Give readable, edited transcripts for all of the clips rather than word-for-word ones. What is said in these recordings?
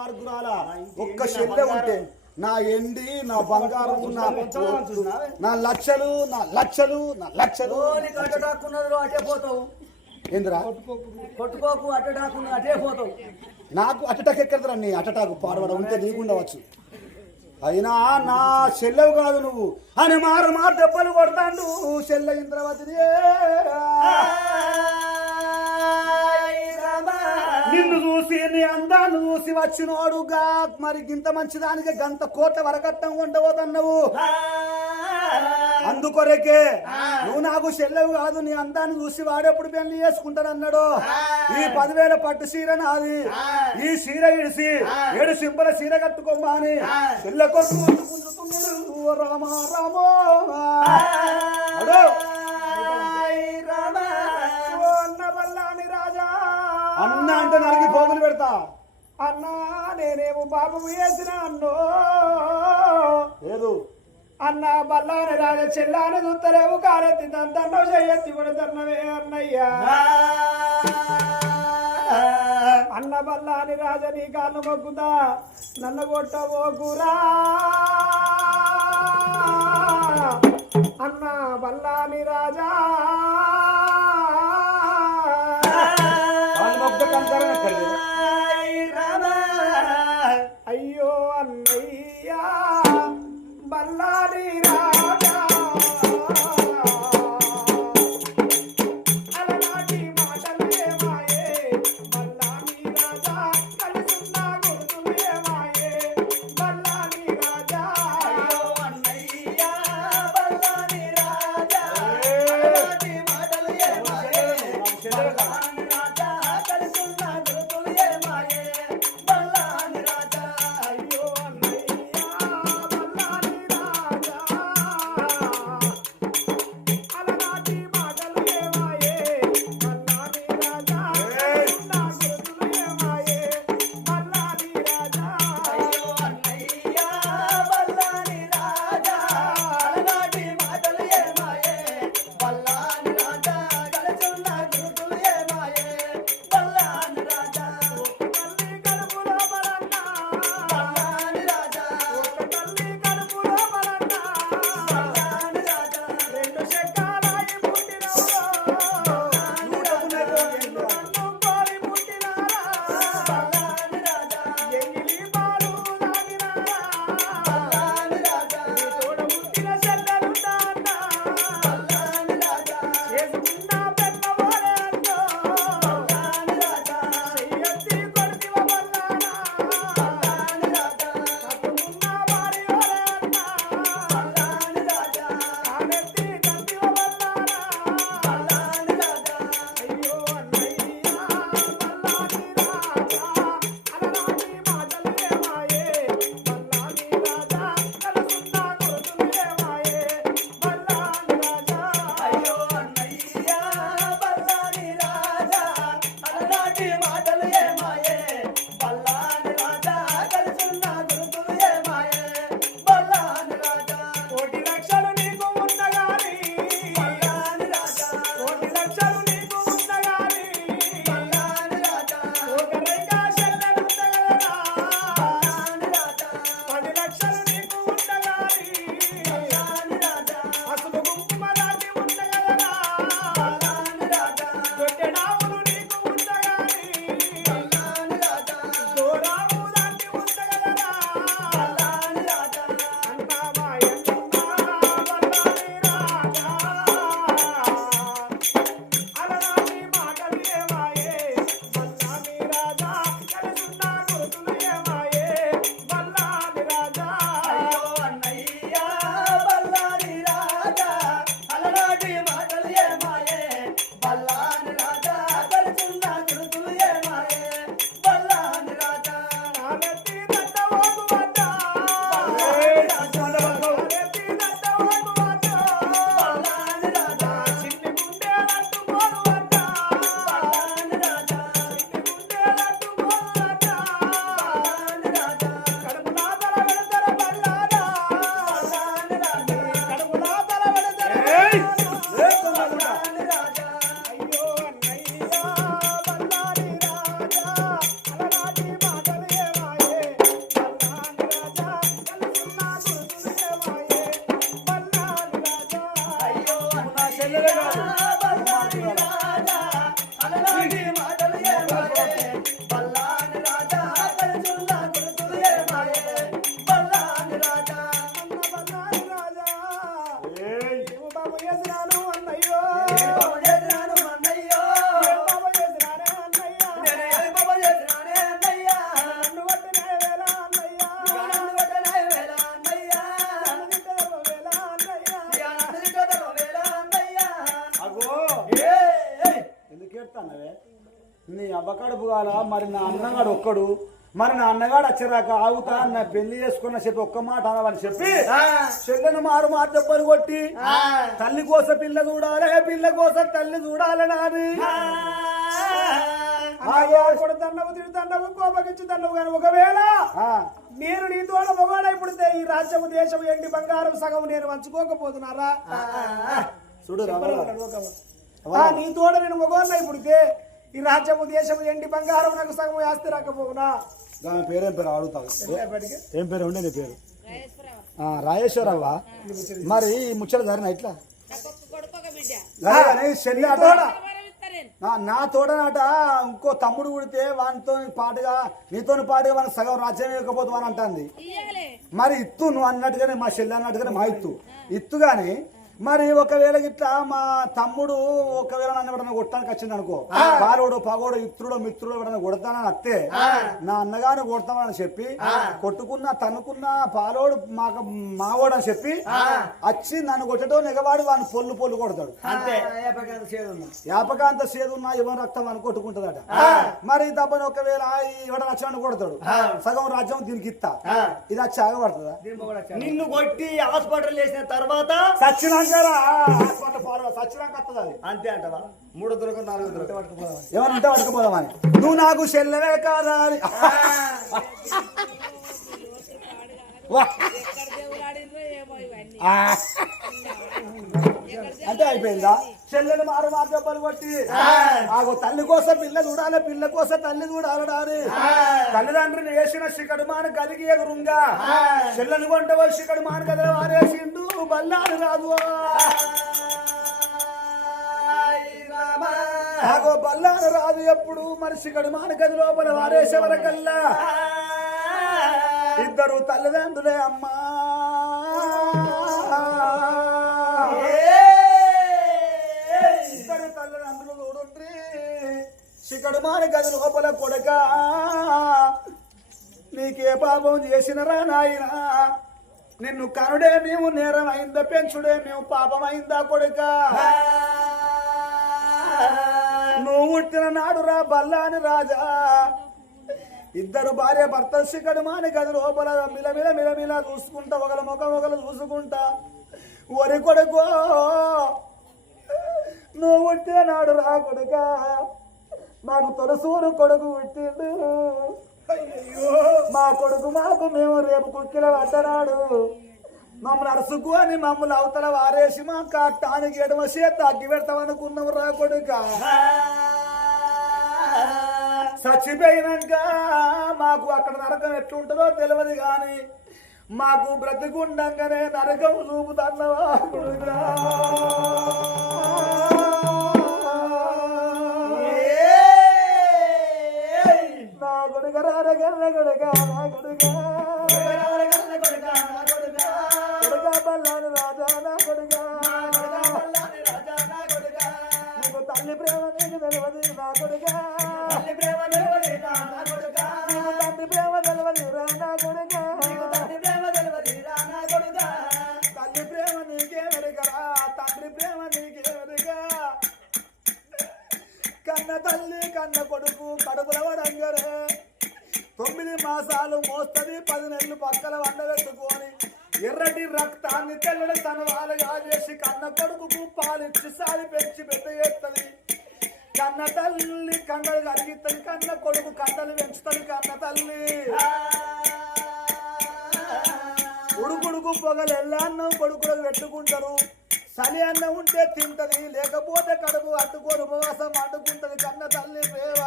దుర్మార్గురాల ఒక్క చెల్లె ఉంటే నా ఎండి నా బంగారం నా లక్షలు అటే పోతావు ఏందిరా కొట్టుకోకు అట్టడాకు అటే పోతావు నాకు అటటాక్ ఎక్కడరా నీ అటటాకు పాడవడం ఉంటే నీకుండవచ్చు అయినా నా చెల్లెవు కాదు నువ్వు అని మారు దెబ్బలు కొడతాండు చెల్లె ఇంద్రవతి నిన్ను చూసి నీ అందాన్ని చూసి వచ్చినోడుగా మరి గింత మంచిదానికి గంత కోట్ల వరకట్నం ఉండవద్దన్నావు అందుకొరకే నువ్వు నాకు చెల్లెవు కాదు నీ అందాన్ని చూసి వాడెప్పుడు పెళ్లి చేసుకుంటానన్నాడు ఈ 10,000 పట్టు చీర నాది ఈ చీర ఇడిసి 7 సింపుల చీర కట్టుకోమా అని చెల్లె కొట్టుకుంటున్నాడు రామా రామో అన్న అంటే నరికి పోగులు పెడతా అన్నా నేనేమో బాబు వేసిన అన్నో లేదు అన్న బల్లాని రాజ చెల్లాని చూస్తలేవు కారెత్తి దండో చెయ్యెత్తి కూడా తన్నవే అన్నయ్యా అన్న బల్లాని రాజ నీ కాళ్ళు మొక్కుతా నన్ను కొట్టబోకురా అన్న బల్లాని రాజా అయ్యో అన్నయ్యా బల్లారి రాజా అలనాటి మాటలు ఏమాయే బల్లారి రాజా కలుసున్న గుర్తులు ఏమాయే బల్లారి రాజా అయ్యో అన్నయ్యా బల్లారి రాజా అలనాటి మాటలు ఏమాయే బల్లారి రాజా కలుసున్న గుర్తులు ఏమాయే బల్లారి రాజా అయ్యో అన్నయ్యా బల్లారి రాజా అలనాటి మాటలు ఏమాయే బల్లారి రాజా కలుసున్న గుర్తులు ఏమాయే బల్లారి రాజా అయ్యో అన్నయ్యా బల్లారి రాజా అలనాటి మాటలు ఏమాయే బల్లారి రాజా కలుసున్న గుర్తులు ఏమాయే బల్లారి రాజా తల్లి కడుపులో బలన్నా బల్లారి రాజా తల్లి కడుపులో బలన్నా బల్లారి రాజా రెండు శకాలాయి పుట్టినవో రెండు కోరి పుట్టినారా బల్లారి రాజా ఎంగిలి పాలు తాగినారా బల్లారి రాజా తోడ పుట్టిన చెల్లెలు దాన్నా బల్లారి రాజా చేసుకున్న పెద్దవాడే అన్నో బల్లారి రాజా చెయ్యెత్తి కొడితివ బల్లారా బల్లారి రాజా కట్టుకున్న భార్యోలే అన్నా బల్లారి రాజా కానెత్తి తంతివ బల్లారా బల్లారి రాజా అయ్యో అన్నయ్యా బల్లారి రాజా అలనాటి మాటలు ఏమాయే బల్లారి రాజా కలుసున్న గుర్తులు ఏమాయే బల్లారి రాజా అయ్యో అన్నయ్యా బల్లారి రాజా అలనాటి మాటలు ఏమాయే బల్లారి రాజా కలుసున్న గుర్తులు ఏమాయే బల్లారి రాజా కోటి లక్షలు నీకు ఉన్నగాని బల్లారి రాజా కోటి లక్షలు నీకు ఉన్నగాని బల్లారి రాజా ఒకరైనా చెల్లెలు ఉన్నగలరా బల్లారి రాజా 10 లక్షలు నీకు ఉన్నగాని బల్లారి రాజా అసలు కుంకుమ లాంటి ఉన్నగలరా బల్లారి రాజా కొట్టెడావులు నీకు ఉన్నగాని బల్లారి రాజా దూరావు లాంటి ఉన్నగలరా బల్లారి రాజా అన్నా మాయన్న బల్లారి రాజా నీ మాటలు ఏమాయే బల్లాని రాజా కలుసుల్లా గురుతులు ఏమాయే బల్లాని రాజా బల్లాని రాజా ఏయ్ ఏమో బాబు చేసినాను అన్నయ్యో నేను బాబు చేసినాను అన్నయ్యో ఏం బాబు చేసినానే అన్నయ్య నేను ఏమి బాబు చేసినానే అన్నయ్యా నన్ను కొట్టిన వేళ అన్నయ్య నన్ను కొట్టనాయ వేళ అన్నయ్యా నన్ను తిట్టిన వేళ అన్నయ్య నన్ను తిట్టదవ వేళ అన్నయ్యా అగో ఏయ్ ఎందుకు ఏడుతానవే నీ అవ్వకడుపు కాల మరి నా అన్నగాడు ఒక్కడు మరి నా అన్నగాడు వచ్చరాక ఆగుతా నా పెళ్లి చేసుకున్న చెప్పి ఒక్క మాట అనవని చెప్పి చెల్లెను మారు మాట దెబ్బలు కొట్టి తల్లి కోసం పిల్ల చూడాలి పిల్ల కోసం తల్లి చూడాలి నాది కొడుతున్నావు తిడుతున్నావు కోపగించుతున్నావు కానీ ఒకవేళ మీరు నీతో మొగాడై పుడితే ఈ రాజ్యము దేశం ఎండి బంగారం సగం నేను పంచుకోకపోతున్నారా చూడు నీతోడ నేను మొగోన్నై పుడితే ఈ రాజ్యము దేశము ఎండి బంగారం నాకు సగం ఆస్తి రాకపోవునా దాని పేరేం పేరు అడుగుతావు ఎప్పటికీ ఏం పేరు ఉండే నీ పేరు రాజేశ్వరవ్వ మరి ఈ ముచ్చట జరిగిన ఇట్లా చెల్లి అట నా తోడనట ఇంకో తమ్ముడు పుడితే వానితో పాటుగా నీతో పాటుగా మన సగం రాజ్యం ఇవ్వకపోతే అని అంటుంది మరి ఇత్తు నువ్వు అన్నట్టుగానే మా చెల్లి అన్నట్టుగానే మా ఇత్తు గాని మరి ఒకవేళ గిట్లా మా తమ్ముడు ఒకవేళ నన్ను ఎవడన్నా కొట్టడానికి వచ్చింది అనుకో పాలోడు పగోడు ఇత్రుడు మిత్రుడు ఎవడన్నా కొడతానని అత్తే నా అన్నగారు కొడతామని చెప్పి కొట్టుకున్న తనుకున్న పాలోడు మావోడు అని చెప్పి వచ్చి నన్ను కొట్టడో నెగవాడు వాడిని పొల్లు కొడతాడు అంతే యాపకాంత సేదున్నా ఎవరి రక్తం అని కొట్టుకుంటుందట మరి తప్పని ఒకవేళ ఎవడ నచ్చాన్ని కొడతాడు సగం రాజ్యం దీనికి ఇస్తా ఇది వచ్చి ఆగబడుతుందా నిన్ను కొట్టి హాస్పిటల్ వేసిన తర్వాత సచ్చినాక సచ్చినాక వస్తుంది అది అంతే అంటవా 3 దొరక 4 దొరక ఏమన్నా ఉంటే పట్టుకుపోదామని నువ్వు నాకు చెల్లెవే కాదా అని అంటే అయిపోయిందా చెల్లెలు మారు మార్గబ్బలు కొట్టి ఆగో తల్లి కోసం పిల్ల చూడాలి పిల్ల కోసం తల్లి చూడాలి తల్లిదండ్రులు వేసిన శిఖడుమాన గదికి ఎగురుంగా చెల్లెలు కొంట వాళ్ళు శిఖడుమాన గదిలో వారేసిండు బల్లాలు రాదు ఆగో బల్లాలు రాదు ఎప్పుడు మరి శిఖడుమాన గది లోపల వారేసే వరకల్లా ఇద్దరు తల్లిదండ్రులే అమ్మా ఇద్దరు తల్లిదండ్రులు చూడుండ్రి శిఖడుమాన గది లోపల కొడక నీకే పాపం చేసినరా నాయన నిన్ను కనుడే మేము నేరమైందా పెంచుడే మేము పాపమైందా కొడుక నువ్వు పుట్టిన నాడు రా బల్లాని రాజా ఇద్దరు భార్య భర్త శిఖడుమాని గది లోపల మిలమిల చూసుకుంటా ఒకళ్ళ ముఖం ఒకళ్ళు చూసుకుంటా ఒరి కొడుకో నువ్వు పుట్టిన నాడు రా కొడుక మాకు తొలసూరు కొడుకు పుట్టిండు మా కొడుకు మాకు మేము రేపు కుక్కిల పడ్డనాడు మమ్మల్ని అరుసుకు అని మమ్మల్ని అవతల వారేసి మా కట్టానికి ఎడమ చేత అగ్గి పెడతామనుకున్నావు రా కొడుక చచ్చిపోయినాక మాకు అక్కడ నరకం ఎట్లుంటుందో తెలియదు కానీ మాకు బ్రతికుండంగానే నరకం చూపుతున్నవా కొడుకా నా కొడుక రారగల్ల కొడుక నా కొడుక కొడుక బల్లాని రాజా నా కొడుక నీకు తల్లి ప్రేమ నీకు తెలియదు నా కొడుక తండ్రి ప్రేమ తెలియదు రా నా కొడుక తల్లి ప్రేమ నీకే వెనుకరా తండ్రి ప్రేమ నీకే వెనుక కన్న తల్లి కన్న కొడుకు కడుపుల వడంగరే 9 మాసాలు మోస్తది 10 నెలలు పక్కల వండబెట్టుకొని ఎర్రటి రక్తాన్ని తెల్లడి తనవాలుగా చేసి కన్న కొడుకు పాలిచ్చి సాలి పెంచి పెద్ద చేస్తుంది కన్న తల్లి కండలు కరిగిస్తుంది కన్న కొడుకు కండలు పెంచుతుంది కన్న తల్లి ఉడుకుడుకు పొగలు ఎల్లన్నం కొడుకులకు పెట్టుకుంటారు చలి అన్నం ఉంటే తింటది లేకపోతే కడుపు అడ్డుకోరు ఉపవాసం అడ్డుకుంటది కన్న తల్లి ప్రేమ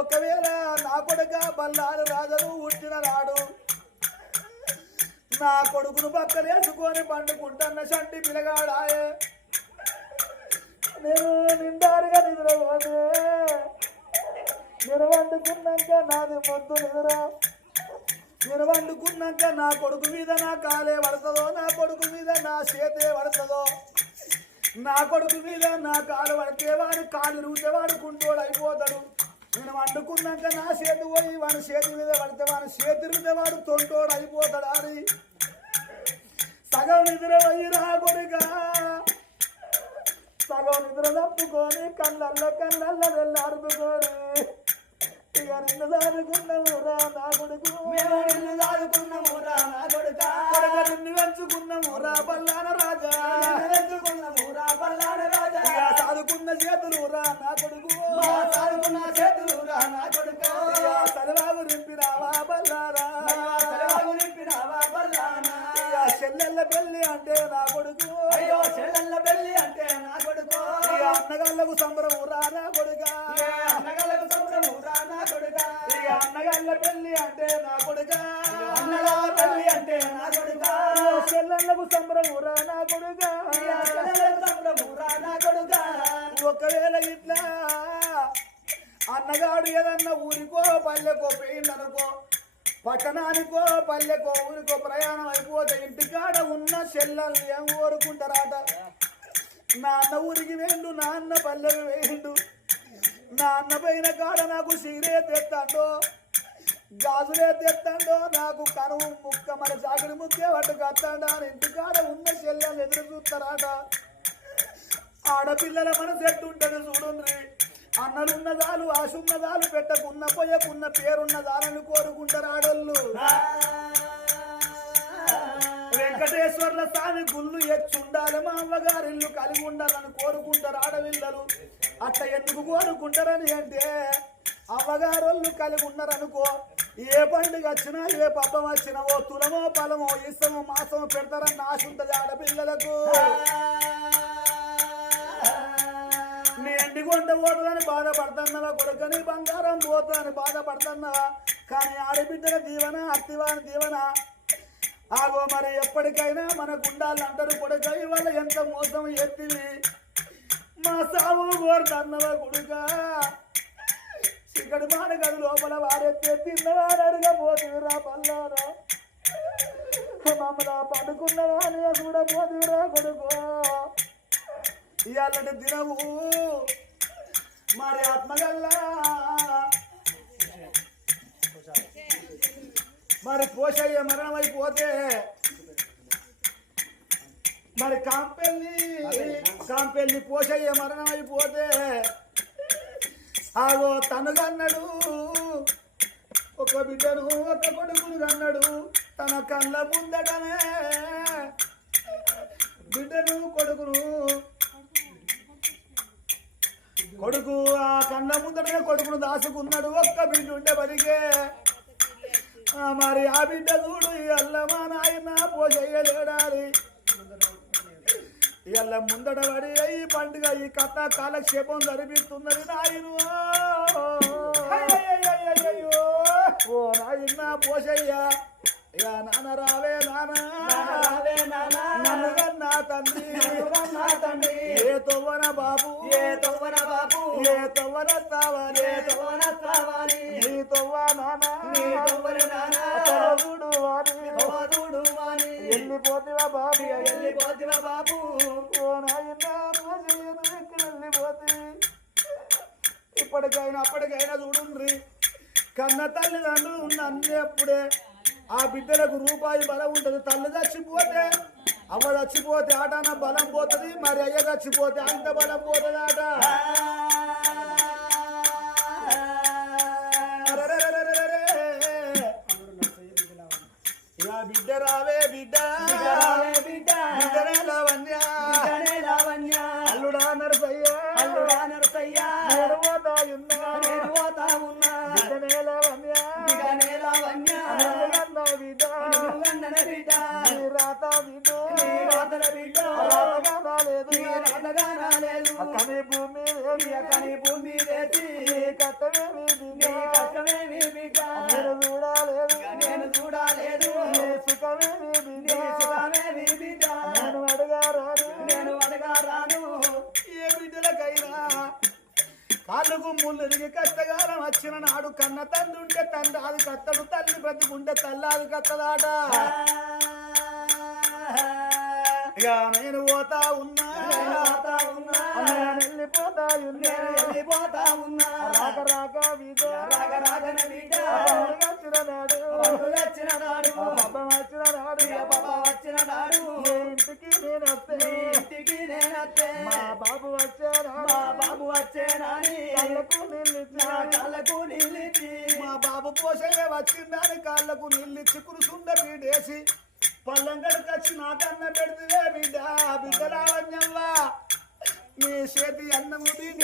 ఒకవేళ నా కొడుక బల్లాలు రాజను పుట్టిన నాడు నా కొడుకును పక్కలేసుకొని పండుకుంటున్న చంటి పిలగాడాయే నేను నిండారి సరిగా నిద్రపోతే నేను వండుకున్నాక నాది మొద్దు నిద్ర నేను వండుకున్నాక నా కొడుకు మీద నా కాలే పడుతుందో నా కొడుకు మీద నా చేతే పడుతుందో నా కొడుకు మీద నా కాలు పడితే వాడు కాలు రూతే వాడు కుంటోడు అయిపోతాడు నేను వండుకున్నాక నా చేతి పోయి వాడి చేతి మీద పడితే వాడి చేతి రూతే వాడు తొంటోడు అయిపోతాడు అని సగం నిద్ర పోయి రా కొడుగా సగం నిద్ర తప్పుకొని కళ్ళల్లో వెళ్ళారుకొని ఇక నిన్ను దాదుకున్నావురా నా కొడుకు నిన్ను దాదుకున్నామురా నా కొడుక నిన్ను పెంచుకున్నావురా పల్లాన రాజా పెంచుకున్నామురా పల్లాన రాజా సాదుకున్న చేతులురా నా కొడుకు సాదుకున్న చేతులురా నా కొడుక తలవాగు నింపినావా పల్లారా తలవాగు నింపినావా పల్లానా చెల్లెళ్ళ పెళ్లి అంటే నా కొడుకు అయ్యో చెల్లెళ్ళ పెళ్లి అంటే నా కొడుకు అన్నగాళ్ళకు సంబరమురా నా కొడుక అన్నగాళ్ళకు సంబరమురా నా కొడుక అన్నగాళ్ళ పెళ్లి అంటే నా కొడుక అన్నగాళ్ళ పెళ్లి అంటే నా కొడుక చెల్లెళ్ళకు సంబరమురా నా కొడుక చెల్లెళ్ళకు సంబరమురా నా కొడుక ఒకవేళ ఇట్లా అన్నగాడు ఏదన్నా ఊరికో పల్లెకో పోయిందనుకో పట్టణానికో పల్లెకో ఊరికో ప్రయాణం అయిపోతే ఇంటికాడ ఉన్న చెల్లెల్ని ఏం కోరుకుంటారాట నా అన్న ఊరికి వేయండు నా అన్న పల్లెకు వేయండు నా అన్న పైన కాడ నాకు సీరే తెస్తాడో గాజులే తెస్తాడో నాకు కనువు ముక్క మన చాకరి ముక్కే వాటి కత్తాడా అని ఇంటికాడ ఉన్న చెల్లెలు ఎదురు చూస్తారాట ఆడపిల్లల మనసు ఎట్టుంటది చూడండి అన్నలున్నదాలు ఆశున్నదాలు పెట్టకున్న పోయకున్న పేరున్నదాలని కోరుకుంటారు ఆడోళ్ళు వెంకటేశ్వర్ల స్వామి గుళ్ళు ఎచ్చుండాలి మా అమ్మగారిల్లు కలిగి ఉండాలని కోరుకుంటారు ఆడపిల్లలు అట్లా ఎందుకు కోరుకుంటారని అంటే అమ్మగారోళ్ళు కలిగి ఉన్నారనుకో ఏ పండుగ వచ్చినా ఏ పబ్బం వచ్చినా ఓ తులమో పలమో ఇస్తమో మాసమో పెడతారని ఆశ ఉంటుంది ఆడపిల్లలకు నీ ఎండి కొండ పోతుందని బాధపడుతున్నావా కొడుకని బంగారం పోతుందని బాధపడుతున్నావా కానీ ఆడబిడ్డల దీవెన అత్తివాని దీవెన ఆగో మరి ఎప్పటికైనా మనకు ఉండాలంటారు కొడుక ఇవాళ ఎంత మోసం ఎత్తివి మా సావు కోరుతున్నవా కొడుక చిక్కడి మాన గది లోపల వారెత్తే తిన్నవాడరుగా పోతురా పల్లారా మమ్మల్ని పడుకున్నవాని కూడా పోతురా కొడుకో ఇయాలంటే దినవు మరి ఆత్మగల్లా మరి పోషయ్య మరణం అయిపోతే మరి కాంపెల్లి పోషయ్య మరణం అయిపోతే ఆగో తనుగన్నాడు ఒక బిడ్డను ఒక కొడుకును కన్నాడు తన కళ్ళ ముందటనే బిడ్డను కొడుకు ఆ కళ్ళ ముందటనే కొడుకును దాచుకున్నాడు ఒక్క బిడ్డ ఉండే బలిగే మరి ఆ బిడ్డ చూడు అల్లమా నాయన పోషయ్యలేడాలి ఇళ్ళ ముందట పడి ఈ పండుగ ఈ కథ కాలక్షేపం జరిపిస్తున్నది నాయను ఓ నాయన పోషయ్య నాన్న రావే నన్ను కన్నా తండ్రి ఏ తొవ్వన బాబు ఏ తొవ్వన తావాలి నీ తొవ్వ నాన్న వెళ్ళిపోతివా బాబు ఓ నాయన వెళ్ళిపోతే ఇప్పటికైనా అప్పటికైనా చూడండి కన్న తల్లిదండ్రులు ఉన్న అన్ని అప్పుడే ఆ బిడ్డలకు రూపాయి బలం ఉంటుంది తల్లి చచ్చిపోతే అవ్వ చచ్చిపోతే ఆటన బలం పోతుంది మరి అయ్య చచ్చిపోతే అంత బలం పోతుంది ఆట బిడ్డ రావే బిడ్డ లావణ్య అల్లుడా నరసయ్య నేను పోతా ఉన్నా బిడ్డనే లావణ్య బిడ్డ రాత బిడ్డ రాలేదు అక్కని భూమి కట్టమేమి బిడ్డ నేను చూడాలేదు సుఖమేమి బిడ్డ నేను అడగా రాను ఏ బిడ్డలకైనా కాళ్ళకు ముళ్ళుడికి కష్టగాలం వచ్చిన నాడు కన్న తండ్రి ఉంటే తండ్రి అది కత్తడు తల్లి బ్రతికుంటే తల్లి అది కత్తదాట ఇక నేను పోతా ఉన్నా వెళ్ళిపోతా వెళ్ళిపోతా ఉన్నా రాక రాక వీధో రాగరాగన బిడ్డ వచ్చిన నాడు వచ్చిన నాడు పాపం వచ్చిన నాడు పాప వచ్చిన నాడు ఏ ఇంటికి నేను వస్తే ఇంటికి నేనత్తే మా బాబు వచ్చే మా నాడు బాబు వచ్చేనాని కళ్ళకు నీళ్ళిచ్చి నా కళ్ళకు నీళ్ళిచ్చి మా బాబు పోసే వచ్చిందని కాళ్ళకు నీళ్ళిచ్చి కురుసుండ బీడేసి పళ్ళం గడకొచ్చి నాకన్న పెడితే బిడ్డ బిడ్డలావణ్యవ్వా నీ చేతి అన్నము బిడ్డ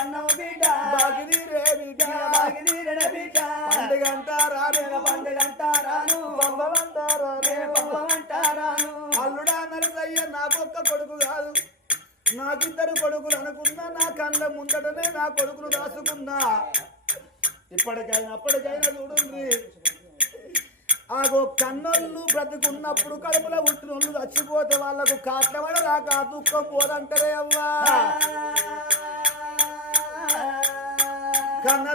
అన్నము బిడ్డ బాగినీరే బిడ్డ బాగినీరన బిడ్డ పండుగంటారాను పండుగంటారాను పంబవంటారాను పంపమంటారాను అల్లుడా నలుసయ్య నాకొక్క కొడుకు కాదు నాకిద్దరు కొడుకులు అనుకున్నా నా కళ్ళ ముందటనే నా కొడుకులు రాసుకున్నా ఇప్పటికైనా అప్పటికైనా చూడండి ఆగో కన్నోళ్ళు బ్రతుకున్నప్పుడు కడుపులో పుట్టినోళ్ళు చచ్చిపోతే వాళ్ళకు కాట్లవడ రాక దుఃఖం పోదంటారే అవ్వా కన్న